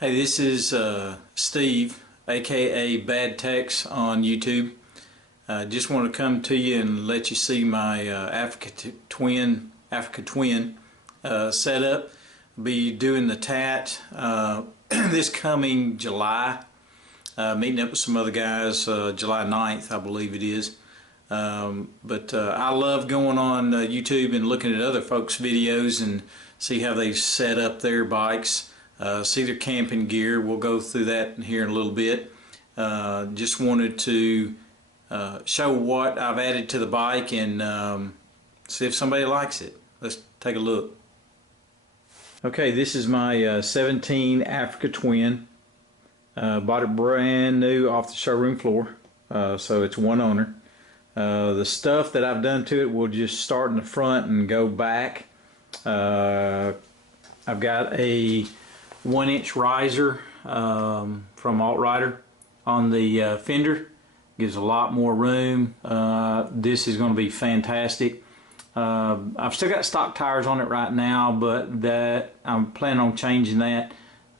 Hey, this is Steve, aka Bad Tex on YouTube. Just want to come to you and let you see my Africa Twin setup. I'll be doing the Tat this coming July. Meeting up with some other guys July 9th, I believe it is. I love going on YouTube and looking at other folks' videos and see how they set up their bikes. See their camping gear. We'll go through that here in a little bit. Just wanted to show what I've added to the bike and see if somebody likes it. Let's take a look. Okay, this is my 17 Africa Twin. Bought it brand new off the showroom floor, so it's one owner. The stuff that I've done to it will just start in the front and go back. I've got a 1-inch riser from Alt-Rider on the fender. Gives a lot more room. This is going to be fantastic. I've still got stock tires on it right now, but that I'm planning on changing that.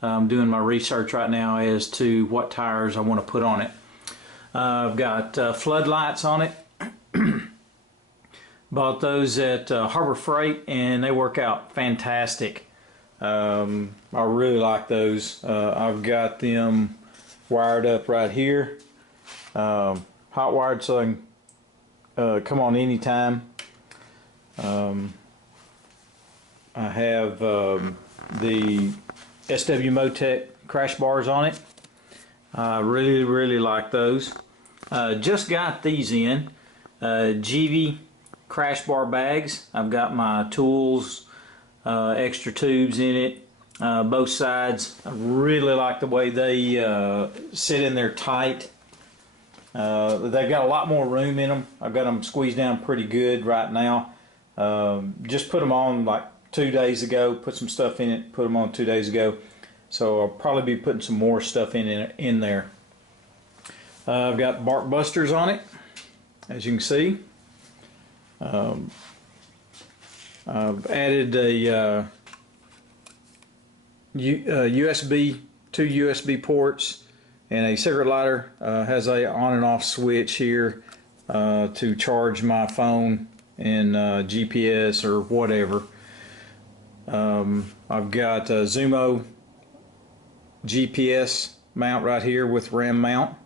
I'm doing my research right now as to what tires I want to put on it. I've got floodlights on it. Bought those at Harbor Freight and they work out fantastic. I really like those. I've got them wired up right here, hot wired so I can come on anytime. I have the SW Motec crash bars on it. I really like those. Just got these in GV crash bar bags. I've got my tools, extra tubes in it, both sides. I really like the way they sit in there tight. They've got a lot more room in them. I've got them squeezed down pretty good right now. Just put them on like 2 days ago, put some stuff in it, put them on 2 days ago. So I'll probably be putting some more stuff in there. I've got bark busters on it, as you can see. I've added a USB, 2 USB ports, and a cigarette lighter. Has a on and off switch here to charge my phone and GPS or whatever. I've got a Zumo GPS mount right here with RAM mount.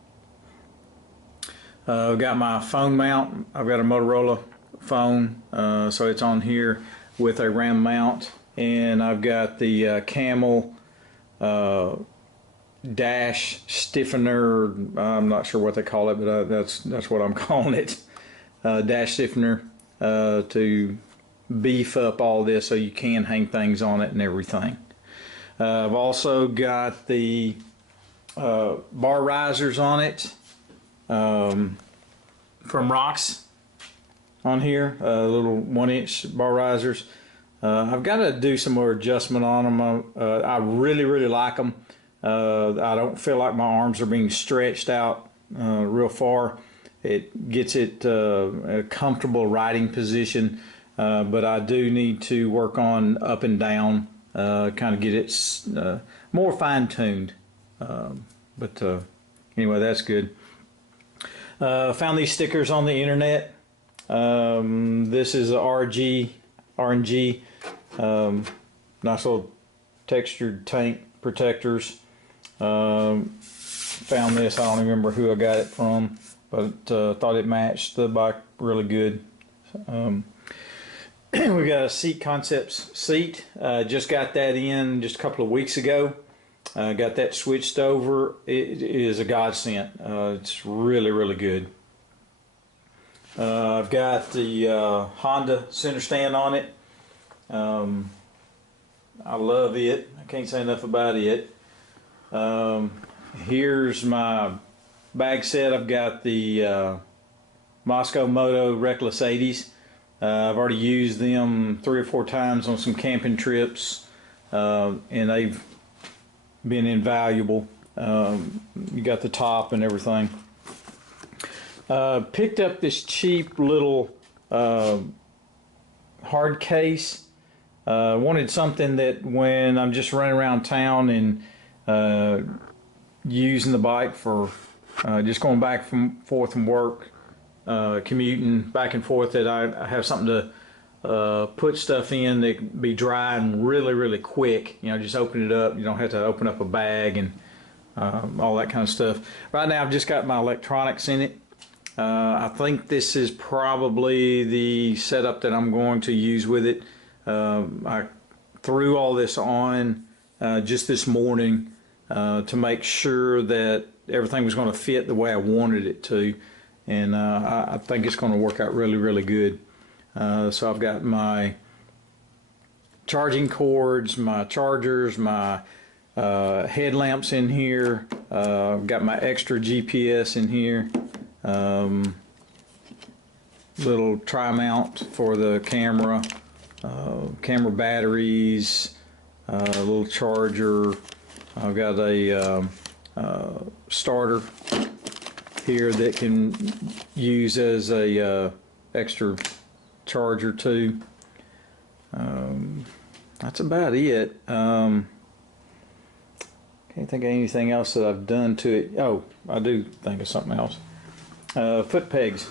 I've got my phone mount. I've got a Motorola phone, so it's on here with a RAM mount, and I've got the Camel dash stiffener. I'm not sure what they call it, but that's what I'm calling it. Dash stiffener to beef up all this so you can hang things on it and everything. I've also got the bar risers on it from Rocks on here, little 1-inch bar risers. I've got to do some more adjustment on them. I really like them. I don't feel like my arms are being stretched out real far. It gets it a comfortable riding position, but I do need to work on up and down, kind of get it more fine-tuned. Anyway, that's good. Found these stickers on the internet. This is a RNG, nice little textured tank protectors. Found this, I don't even remember who I got it from, but thought it matched the bike really good. We got a Seat Concepts seat. Just got that in just a couple of weeks ago. Got that switched over. It is a godsend. It's really good. I've got the Honda center stand on it. I love it. I can't say enough about it. Here's my bag set. I've got the Moscow Moto Reckless 80s. I've already used them 3 or 4 times on some camping trips, and they've been invaluable. You got the top and everything. Picked up this cheap little hard case. Wanted something that when I'm just running around town and using the bike for just going back and forth from work, commuting back and forth, that I have something to put stuff in that can be dry and really quick. You know, just open it up. You don't have to open up a bag and all that kind of stuff. Right now I've just got my electronics in it. I think this is probably the setup that I'm going to use with it. I threw all this on just this morning to make sure that everything was going to fit the way I wanted it to, and I think it's going to work out really good. So I've got my charging cords, my chargers, my headlamps in here. I've got my extra GPS in here. Little tri-mount for the camera, camera batteries, a little charger. I've got a starter here that can use as a extra charger too. That's about it. Can't think of anything else that I've done to it. Oh, I do think of something else. Foot pegs.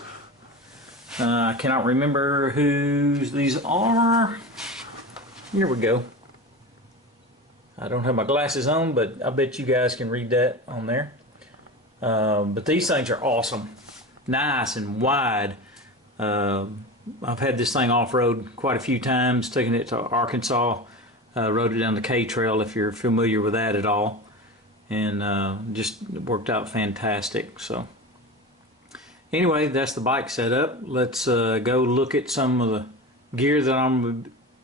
I cannot remember whose these are. Here we go. I don't have my glasses on, but I bet you guys can read that on there. But these things are awesome. Nice and wide. I've had this thing off-road quite a few times, taking it to Arkansas. Rode it down the K-Trail, if you're familiar with that at all. And just worked out fantastic. So anyway, that's the bike setup. Let's go look at some of the gear that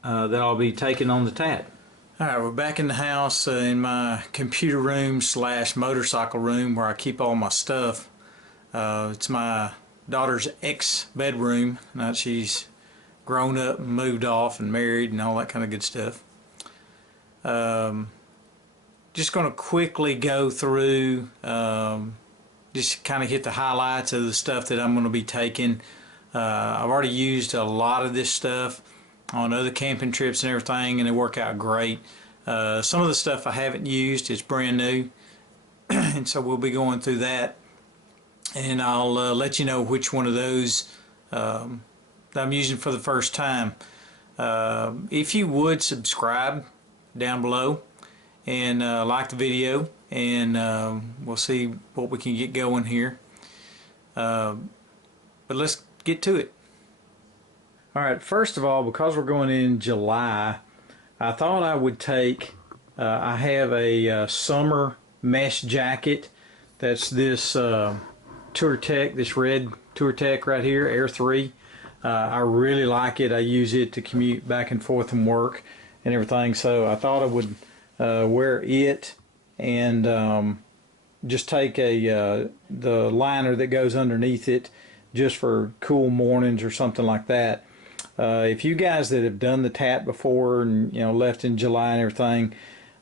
I'll be taking on the Tat. All right, we're back in the house in my computer room / motorcycle room where I keep all my stuff. It's my daughter's ex-bedroom. Now she's grown up and moved off and married and all that kind of good stuff. Just going to quickly go through, just kind of hit the highlights of the stuff that I'm going to be taking. I've already used a lot of this stuff on other camping trips and everything, and they work out great. Some of the stuff I haven't used is brand new, and so we'll be going through that, and I'll let you know which one of those that I'm using for the first time. If you would subscribe down below and like the video, and we'll see what we can get going here. But let's get to it. Alright, first of all, because we're going in July, I thought I would take, I have a summer mesh jacket. That's this TourTech, this red TourTech right here, Air 3. I really like it. I use it to commute back and forth from work and everything, so I thought I would wear it and just take the liner that goes underneath it just for cool mornings or something like that. If you guys that have done the Tat before and left in July and everything,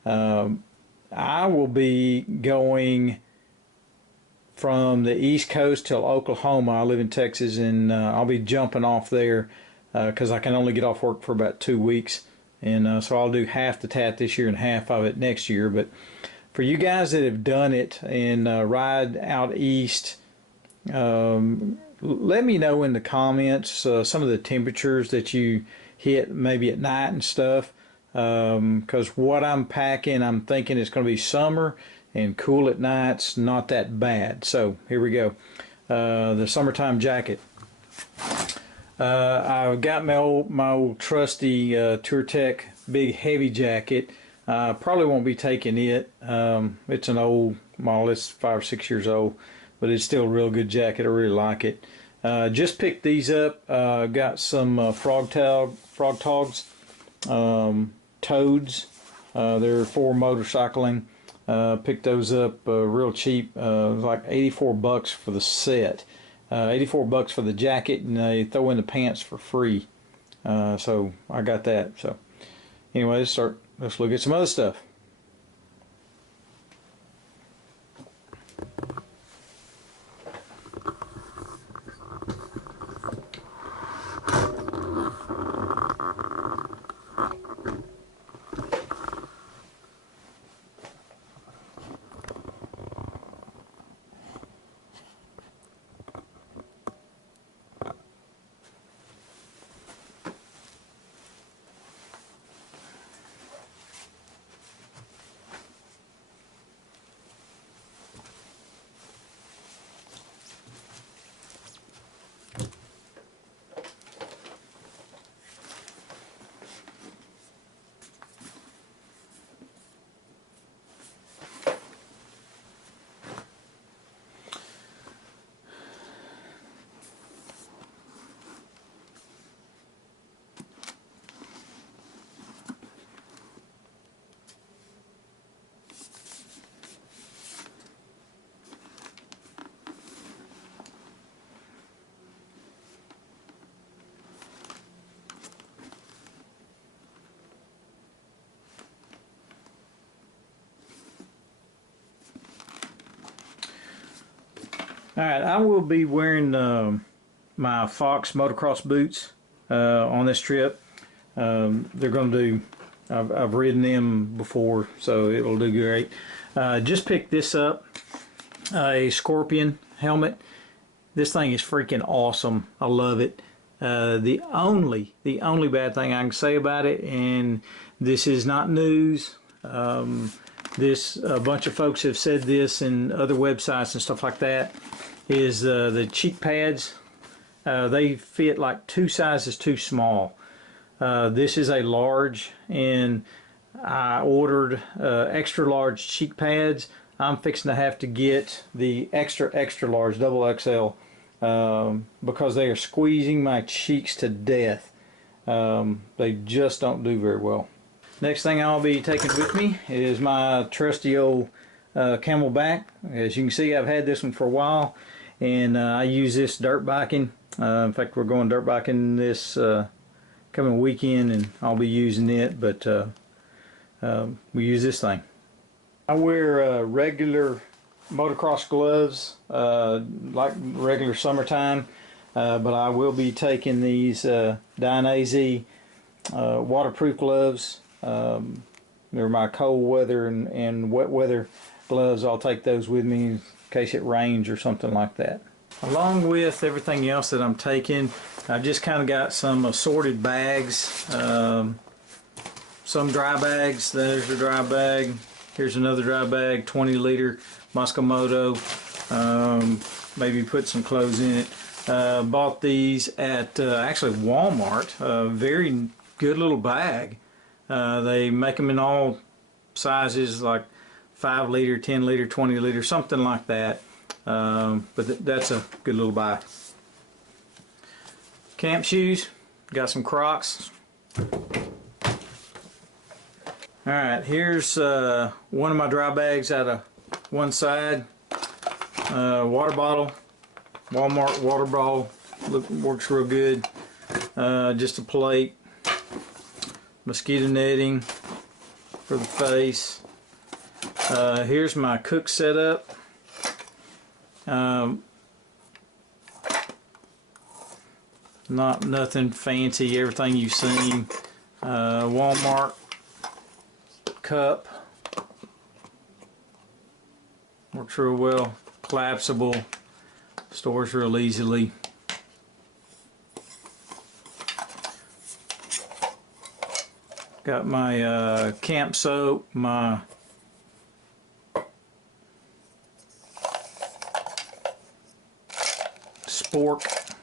I will be going from the East Coast till Oklahoma. I live in Texas, and I'll be jumping off there because I can only get off work for about 2 weeks, and so I'll do half the Tat this year and half of it next year. But for you guys that have done it and ride out east, let me know in the comments some of the temperatures that you hit maybe at night and stuff, because what I'm packing, I'm thinking it's going to be summer and cool at nights, not that bad. So here we go. The summertime jacket. I've got my old trusty TourTech big heavy jacket. Probably won't be taking it. It's an old model. It's 5 or 6 years old, but it's still a real good jacket. I really like it. Just picked these up. Got some frog togs, toads. They're for motorcycling. Picked those up real cheap. It was like 84 bucks for the set. 84 bucks for the jacket, and they throw in the pants for free. So I got that. So anyway, let's look at some other stuff. Alright, I will be wearing my Fox motocross boots on this trip. They're going to do, I've ridden them before, so it'll do great. Just picked this up, a Scorpion helmet. This thing is freaking awesome. I love it. The only bad thing I can say about it, and this is not news, a bunch of folks have said this in other websites and stuff like that, is the cheek pads. They fit like 2 sizes too small. This is a large, and I ordered extra large cheek pads. I'm fixing to have to get the extra large, double XL, because they are squeezing my cheeks to death. They just don't do very well. Next thing I'll be taking with me is my trusty old Camelback. As you can see, I've had this one for a while, and I use this dirt biking. In fact, we're going dirt biking this coming weekend, and I'll be using it, but we use this thing. I wear regular motocross gloves like regular summertime, but I will be taking these Dainese waterproof gloves. They're my cold weather and wet weather gloves. I'll take those with me in case it rains or something like that. Along with everything else that I'm taking, I've just kind of got some assorted bags. Some dry bags. There's a dry bag. Here's another dry bag, 20 liter Moskomoto. Maybe put some clothes in it. Bought these at actually Walmart. Very good little bag. They make them in all sizes, like 5 liter, 10 liter, 20 liter, something like that. But that's a good little buy. Camp shoes, got some Crocs. Alright, here's one of my dry bags out of one side. Water bottle, Walmart water bottle, works real good. Just a plate, mosquito netting for the face. Here's my cook setup. Nothing fancy, everything you've seen. Walmart cup, works real well, collapsible, stores real easily. Got my camp soap, my spork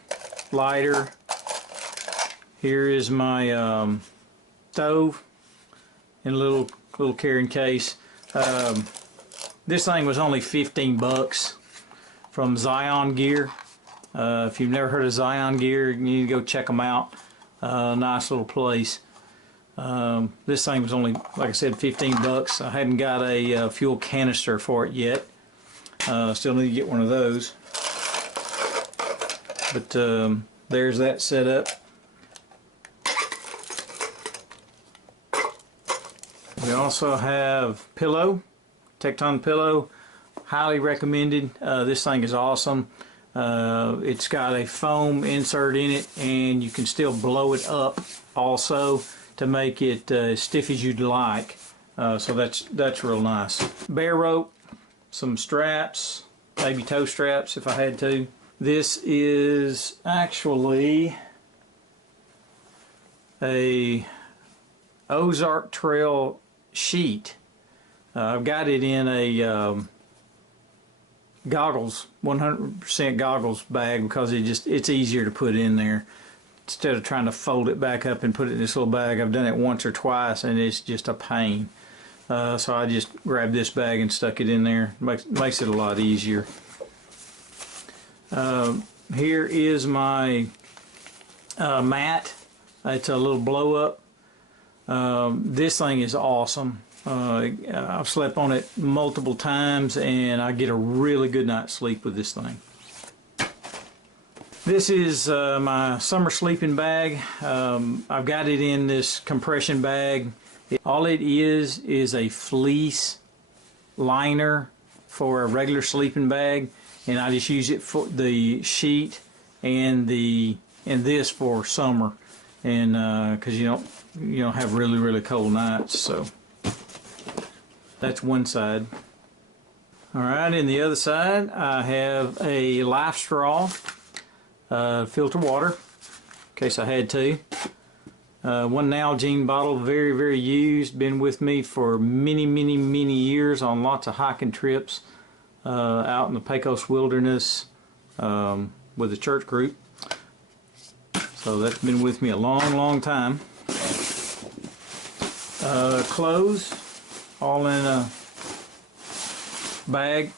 lighter. Here is my stove in a little carrying case. This thing was only 15 bucks from Tat Gear. If you've never heard of Tat Gear, you need to go check them out. Nice little place. This thing was only, like I said, 15 bucks. I hadn't got a fuel canister for it yet. Still need to get one of those. But there's that setup. We also have pillow, Tecton pillow, highly recommended. This thing is awesome. It's got a foam insert in it, and you can still blow it up also to make it as stiff as you'd like. So that's real nice. Bear rope, some straps, maybe toe straps if I had to. This is actually a Ozark Trail sheet. I've got it in a goggles, 100% goggles bag, because it's easier to put in there instead of trying to fold it back up and put it in this little bag. I've done it once or twice and it's just a pain. So I just grabbed this bag and stuck it in there. Makes it a lot easier. Here is my mat. It's a little blow up. This thing is awesome. I've slept on it multiple times, and I get a really good night's sleep with this thing. This is my summer sleeping bag. I've got it in this compression bag. All it is a fleece liner for a regular sleeping bag, and I just use it for the sheet and this for summer, and because you don't have really cold nights. So that's one side. All right, in the other side I have a life straw, filter water in case I had to. One Nalgene bottle, very used, been with me for many years on lots of hiking trips out in the Pecos wilderness with a church group. So that's been with me a long time. Clothes all in a bag.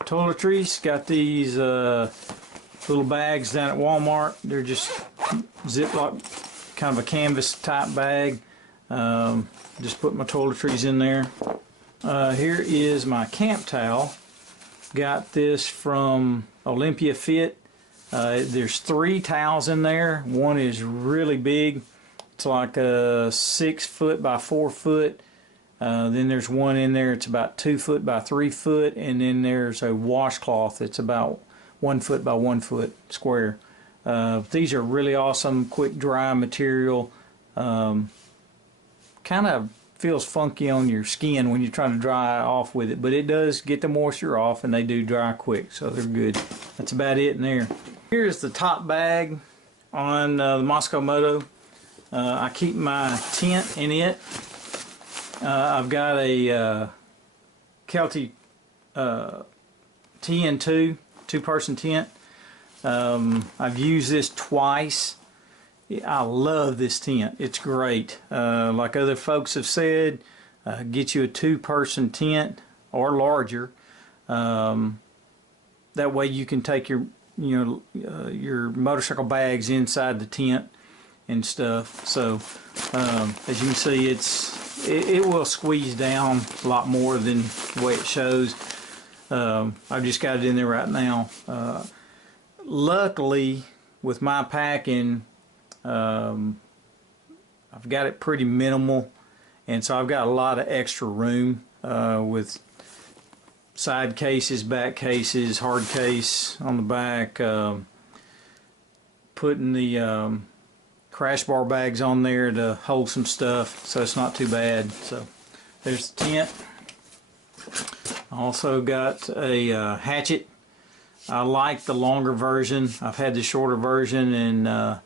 Toiletries, got these little bags down at Walmart. They're just Ziploc, kind of a canvas type bag. Just put my toiletries in there. Here is my camp towel. Got this from Olympia Fit. There's 3 towels in there. One is really big. It's like 6 foot by 4 foot. Then there's one in there. It's about 2 foot by 3 foot. And then there's a washcloth that's about 1 foot by 1 foot square. These are really awesome, quick dry material. Kind of feels funky on your skin when you're trying to dry off with it, but it does get the moisture off, and they do dry quick, so they're good. That's about it in there. Here's the top bag on the Moscow Moto. I keep my tent in it. I've got a Kelty TN2 two-person tent. I've used this twice. I love this tent. It's great. Like other folks have said, get you a 2-person tent or larger. That way you can take your your motorcycle bags inside the tent and stuff. So as you can see, it will squeeze down a lot more than the way it shows. I've just got it in there right now. Luckily, with my packing, I've got it pretty minimal, and so I've got a lot of extra room with side cases, back cases, hard case on the back, putting the crash bar bags on there to hold some stuff, so it's not too bad. So there's the tent. I also got a hatchet. I like the longer version. I've had the shorter version, and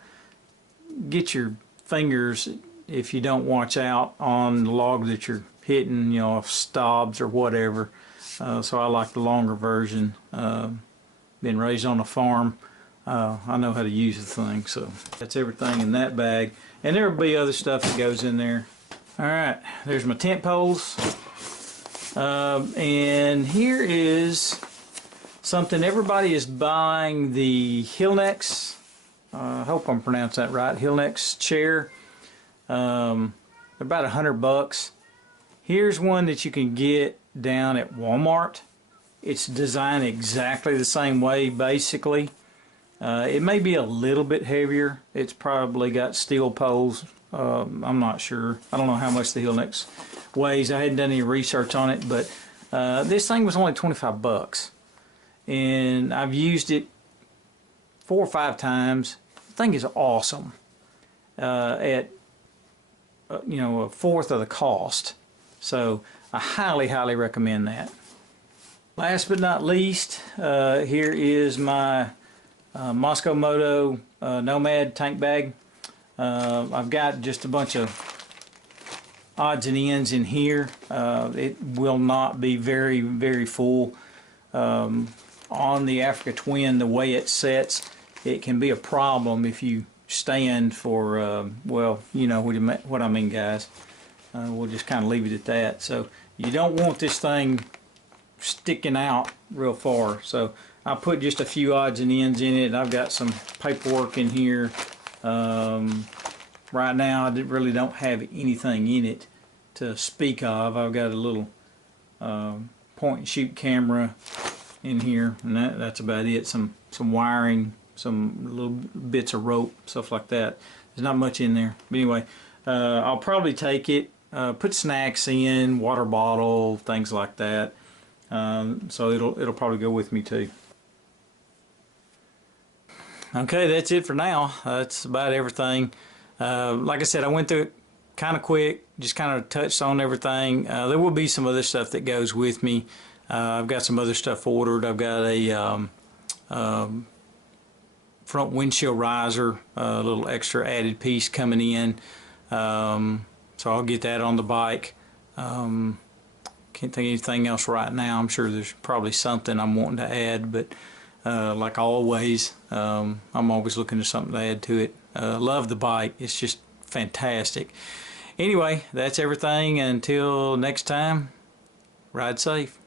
get your fingers, if you don't watch out, on the log that you're hitting, off stobs or whatever. So I like the longer version. Been raised on a farm. I know how to use the thing. So that's everything in that bag. And there will be other stuff that goes in there. Alright, there's my tent poles. And here is something everybody is buying, the Hillnecks. I hope I'm pronouncing that right. Hillnecks chair. They're about $100. Here's one that you can get down at Walmart. It's designed exactly the same way, basically. It may be a little bit heavier. It's probably got steel poles. I'm not sure. I don't know how much the Hillnecks weighs. I hadn't done any research on it, but this thing was only 25 bucks. And I've used it 4 or 5 times. The thing is awesome at a fourth of the cost. So I highly recommend that. Last but not least, here is my Moscow Moto Nomad Tank Bag. I've got just a bunch of odds and ends in here. It will not be very full. On the Africa Twin, the way it sets, it can be a problem if you stand for, well, you know what I mean, guys. We'll just kind of leave it at that. So you don't want this thing sticking out real far. So I put just a few odds and ends in it. I've got some paperwork in here. Right now I really don't have anything in it to speak of. I've got a little point and shoot camera in here, and that's about it. Some wiring, some little bits of rope, stuff like that. There's not much in there. But anyway, I'll probably take it put snacks in, water bottle, things like that. So it'll probably go with me too. Okay, that's it for now. That's about everything. Like I said, I went through it kind of quick, just kind of touched on everything. There will be some other stuff that goes with me. I've got some other stuff ordered. I've got a front windshield riser, a little extra added piece coming in. So I'll get that on the bike. Can't think of anything else right now. I'm sure there's probably something I'm wanting to add, but like always, I'm always looking for something to add to it. Love the bike. It's just fantastic. Anyway, that's everything. Until next time, ride safe.